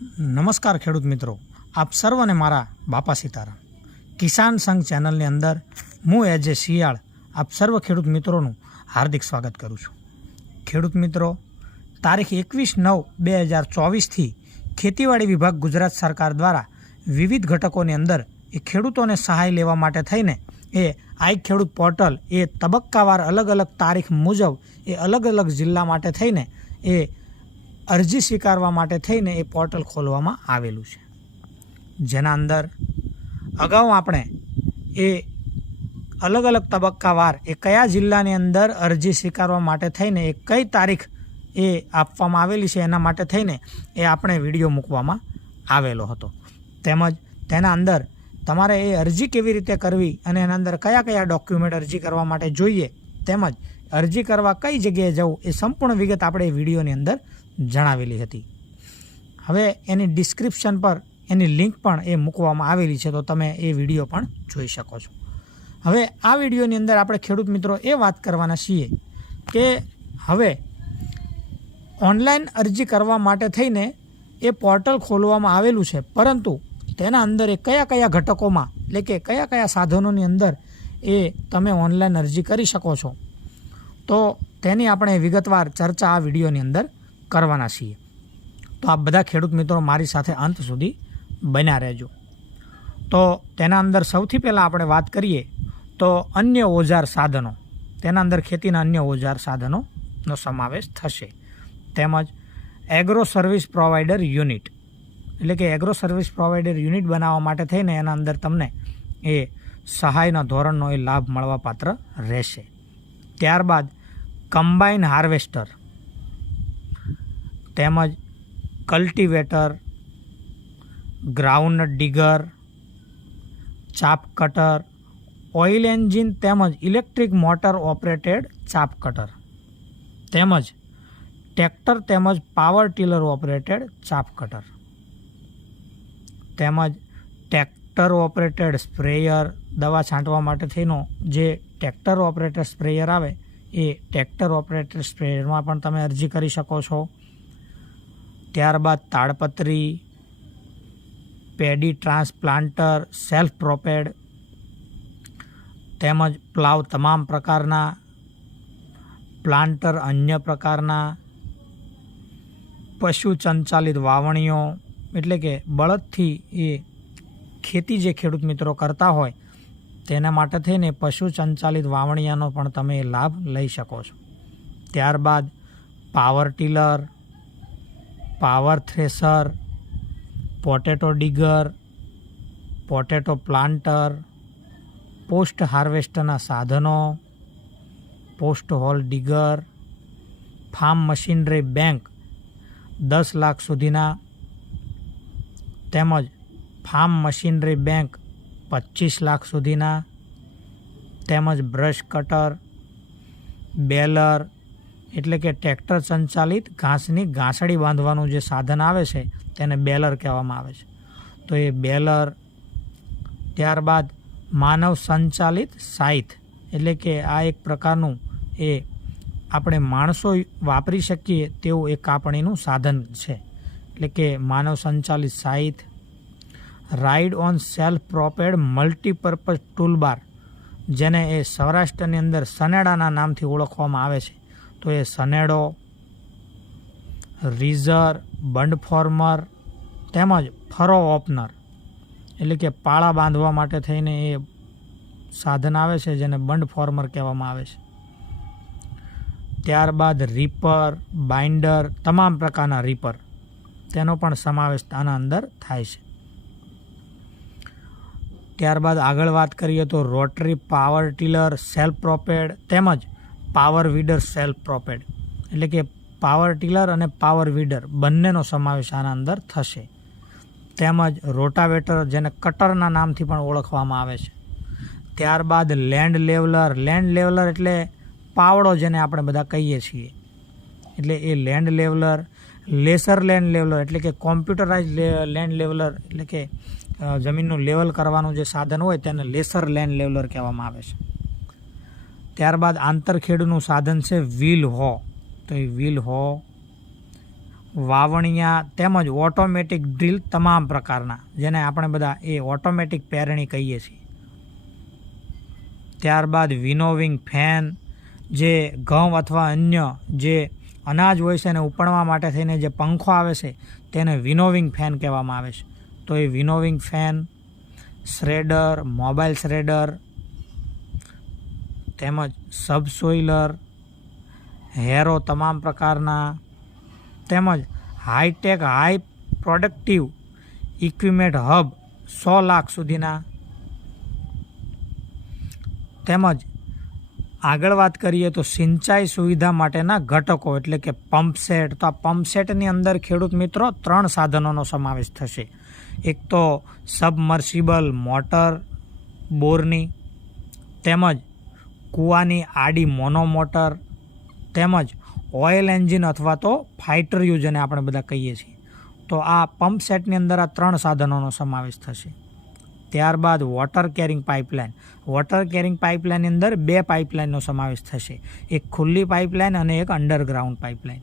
નમસ્કાર ખેડૂત મિત્રો, આપ સર્વને મારા બાપા સીતારામ. કિસાન સંઘ ચેનલની અંદર હું એજ એ શિયાળ આપ સર્વ ખેડૂત મિત્રોનું હાર્દિક સ્વાગત કરું છું. ખેડૂત મિત્રો, તારીખ 21/9/2024થી ખેતીવાડી વિભાગ ગુજરાત સરકાર દ્વારા વિવિધ ઘટકોની અંદર એ ખેડૂતોને સહાય લેવા માટે થઈને એ આઈ ખેડૂત પોર્ટલ એ તબક્કાવાર અલગ અલગ તારીખ મુજબ એ અલગ અલગ જિલ્લા માટે થઈને એ અરજી સ્વીકારવા માટે થઈને એ પોર્ટલ ખોલવામાં આવેલું છે. જેના અંદર અગાઉ આપણે એ અલગ અલગ તબક્કાવાર એ કયા જિલ્લાની અંદર અરજી સ્વીકારવા માટે થઈને એ કઈ તારીખ એ આપવામાં આવેલી છે એના માટે થઈને એ આપણે વિડીયો મૂકવામાં આવેલો હતો. તેમજ તેના અંદર તમારે એ અરજી કેવી રીતે કરવી અને એના અંદર કયા કયા ડોક્યુમેન્ટ અરજી કરવા માટે જોઈએ તેમજ અરજી કરવા કઈ જગ્યાએ જવું એ સંપૂર્ણ વિગત આપણે એ વિડીયોની અંદર જણાવેલી હતી. હવે એની ડિસ્ક્રિપ્શન પર એની લિંક પણ એ મૂકવામાં આવેલી છે, તો તમે એ વિડીયો પણ જોઈ શકો છો. હવે આ વિડીયોની અંદર આપણે ખેડૂત મિત્રો એ વાત કરવાના છીએ કે હવે ઓનલાઈન અરજી કરવા માટે થઈને એ પોર્ટલ ખોલવામાં આવેલું છે, પરંતુ તેના અંદર એ કયા કયા ઘટકોમાં એટલે કે કયા કયા સાધનોની અંદર એ તમે ઓનલાઈન અરજી કરી શકો છો, તો તેની આપણે વિગતવાર ચર્ચા આ વિડીયોની અંદર કરવાના છીએ. તો આ બધા ખેડૂત મિત્રો મારી સાથે અંત સુધી બન્યા રહેજો. તો તેના અંદર સૌથી પહેલાં આપણે વાત કરીએ તો અન્ય ઓજાર સાધનો, તેના અંદર ખેતીના અન્ય ઓજાર સાધનોનો સમાવેશ થશે. તેમજ એગ્રો સર્વિસ પ્રોવાઈડર યુનિટ એટલે કે એગ્રો સર્વિસ પ્રોવાઈડર યુનિટ બનાવવા માટે થઈને એના અંદર તમને એ સહાયના ધોરણનો એ લાભ મળવા પાત્ર રહેશે. ત્યારબાદ કમ્બાઈન હાર્વેસ્ટર તેમજ cultivator, ground digger, chaff cutter, oil engine તેમજ electric motor operated chaff cutter, તેમજ ટ્રેક્ટર તેમજ power tiller operated chaff cutter, તેમજ ટ્રેક્ટર ઓપરેટેડ સ્પ્રેયર, દવા છાંટવા માટે થઈને જે ટ્રેક્ટર ઓપરેટેડ સ્પ્રેયર આવે એ ટ્રેક્ટર ઓપરેટેડ સ્પ્રેયરમાં પણ તમે અરજી કરી શકો છો. ત્યારબાદ તાડપત્રી, પેડી ટ્રાન્સપ્લાન્ટર, સેલ્ફ પ્રોપેડ તેમજ પ્લાવ તમામ પ્રકારના, પ્લાન્ટર અન્ય પ્રકારના, પશુ સંચાલિત વાવણીઓ એટલે કે બળદથી એ ખેતી જે ખેડૂત મિત્રો કરતા હોય તેના માટે થઈને પશુ સંચાલિત વાવણીયાનો પણ તમે લાભ લઈ શકો છો. ત્યારબાદ power tiller, power thresher, potato digger, potato planter, post હાર્વેસ્ટરના સાધનો, post hole digger, farm machinery bank 10 lakh સુધીના, તેમજ ફાર્મ મશીનરી બેંક 25 લાખ સુધીના, તેમજ બ્રશ કટર, બેલર એટલે કે ટ્રેક્ટર સંચાલિત ઘાસની ઘાસડી બાંધવાનું જે સાધન આવે છે તેને બેલર કહેવામાં આવે છે, તો એ બેલર. ત્યારબાદ માનવ સંચાલિત સાઇથ એટલે કે આ એક પ્રકારનું એ આપણે માણસો વાપરી શકીએ તેવું એક કાપણીનું સાધન છે, એટલે કે માનવ સંચાલિત scythe. Ride on self propelled multipurpose toolbar, જેને એ સૌરાષ્ટ્રની અંદર સનેડાના નામથી ઓળખવામાં આવે છે, તો એ સનેડો, રીઝર, બંડ ફોર્મર તેમજ ફરો ઓપનર એટલે કે પાળા બાંધવા માટે થઈને એ સાધન આવે છે જેને બંડ ફોર્મર કહેવામાં આવે છે. ત્યારબાદ રીપર, બાઇન્ડર, તમામ પ્રકારના રીપર તેનો પણ સમાવેશ આના અંદર થાય છે. ત્યારબાદ આગળ વાત કરીએ તો rotary power tiller self propelled તેમજ પાવર વીડર સેલ્ફ પ્રોપેડ એટલે કે પાવર ટીલર અને પાવર વીડર બંનેનો સમાવેશ આના અંદર થશે. તેમજ રોટાવેટર જેને કટરના નામથી પણ ઓળખવામાં આવે છે. ત્યારબાદ લેન્ડ લેવલર, લેન્ડ લેવલર એટલે પાવડો જેને આપણે બધા કહીએ છીએ, એટલે એ land leveller. Laser land leveller એટલે કે કોમ્પ્યુટરાઇઝ લેન્ડ લેવલર એટલે કે જમીનનું લેવલ કરવાનું જે સાધન હોય તેને લેસર લેન્ડ લેવલર કહેવામાં આવે છે. ત્યારબાદ આંતરખેડનું સાધન છે વ્હીલ હો, તો એ વ્હીલ હો. વાવણિયા તેમજ ઓટોમેટિક ડ્રીલ તમામ પ્રકારના, જેને આપણે બધા એ ઓટોમેટિક પેરણી કહીએ છીએ. ત્યારબાદ વિનોવિંગ ફેન, જે ઘઉં અથવા અન્ય જે અનાજ હોય છે એને ઉપણવા માટે થઈને જે પંખો આવે છે તેને વિનોવિંગ ફેન કહેવામાં આવે છે. તો એ વિનોવિંગ ફેન, શ્રેડર, મોબાઈલ શ્રેડર તેમજ સબસોઇલર, હેરો તમામ પ્રકારના, તેમજ hi tech high productive equipment hub 100 lakh સુધીના, તેમજ આગળ વાત કરીએ તો સિંચાઈ સુવિધા માટેના ઘટકો એટલે કે પંપ સેટ. તો આ પંપ સેટની અંદર ખેડૂત મિત્રો 3 સાધનોનો સમાવેશ થશે. એક તો સબમર્સિબલ મોટર બોરની, તેમજ કૂવાની આડી મોનો મોટર, તેમજ ઓઇલ એન્જિન અથવા તો ફાઇટર યુ જેને આપણે બધા કહીએ છીએ. તો આ પંપ સેટની અંદર આ 3 સાધનોનો સમાવેશ થશે. ત્યારબાદ water carrying pipeline. Water carrying પાઇપલાઇનની અંદર 2 પાઇપલાઇનનો સમાવેશ થશે, એક ખુલ્લી પાઇપલાઇન અને એક અંડરગ્રાઉન્ડ પાઇપલાઇન.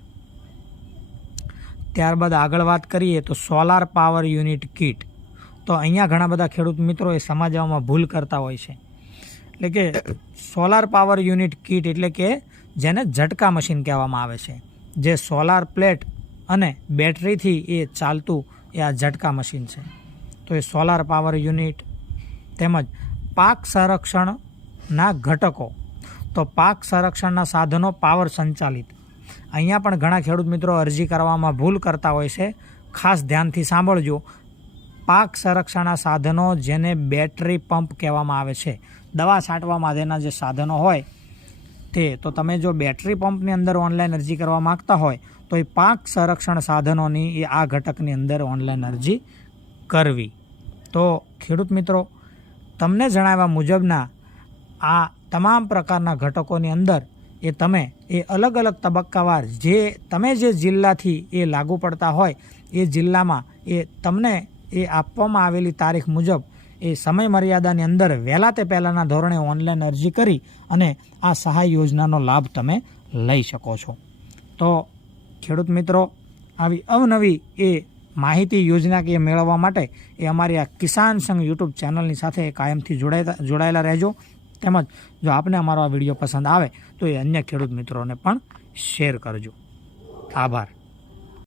ત્યારબાદ આગળ વાત કરીએ તો સોલાર પાવર યુનિટ કિટ. તો અહીંયા ઘણા બધા ખેડૂત મિત્રો એ સમજવામાં ભૂલ કરતા હોય છે. એટલે કે સોલાર પાવર યુનિટ કિટ એટલે કે જેને ઝટકા મશીન કહેવામાં આવે છે, જે સોલાર પ્લેટ અને બેટરીથી એ ચાલતું એ આ ઝટકા મશીન છે. તો એ સોલાર પાવર યુનિટ, તેમજ પાક સંરક્ષણના ઘટકો. તો પાક સંરક્ષણના સાધનો પાવર સંચાલિત. અહીંયા પણ ઘણા ખેડૂત મિત્રો અરજી કરવામાં ભૂલ કરતા હોય છે, ખાસ ધ્યાનથી સાંભળજો. પાક સંરક્ષણના સાધનો જેને બેટરી પંપ કહેવામાં આવે છે, દવા છાંટવા માટેના જે સાધનો હોય તે. તો તમે જો બેટરી પંપની અંદર ઓનલાઈન અરજી કરવા માગતા હોય તો એ પાક સંરક્ષણ સાધનોની એ આ ઘટકની અંદર ઓનલાઈન અરજી કરવી. તો ખેડૂત મિત્રો, તમને જણાવ્યા મુજબના આ તમામ પ્રકારના ઘટકોની અંદર એ તમે એ અલગ અલગ તબક્કાવાર જે તમે જે જિલ્લાથી એ લાગુ પડતા હોય એ જિલ્લામાં એ તમને એ આપવામાં આવેલી તારીખ મુજબ એ સમય મર્યાદાની અંદર વહેલા તે પહેલાંના ધોરણે ઓનલાઈન અરજી કરી અને આ સહાય યોજનાનો લાભ તમે લઈ શકો છો. તો ખેડૂત મિત્રો, આવી અવનવી એ માહિતી યોજનાકીય મેળવવા માટે એ અમારી આ કિસાન સંઘ યુટ્યુબ ચેનલની સાથે કાયમથી જોડાયેલા રહેજો. તેમજ જો આપને અમારો આ વિડીયો પસંદ આવે તો એ અન્ય ખેડૂત મિત્રોને પણ શેર કરજો. આભાર.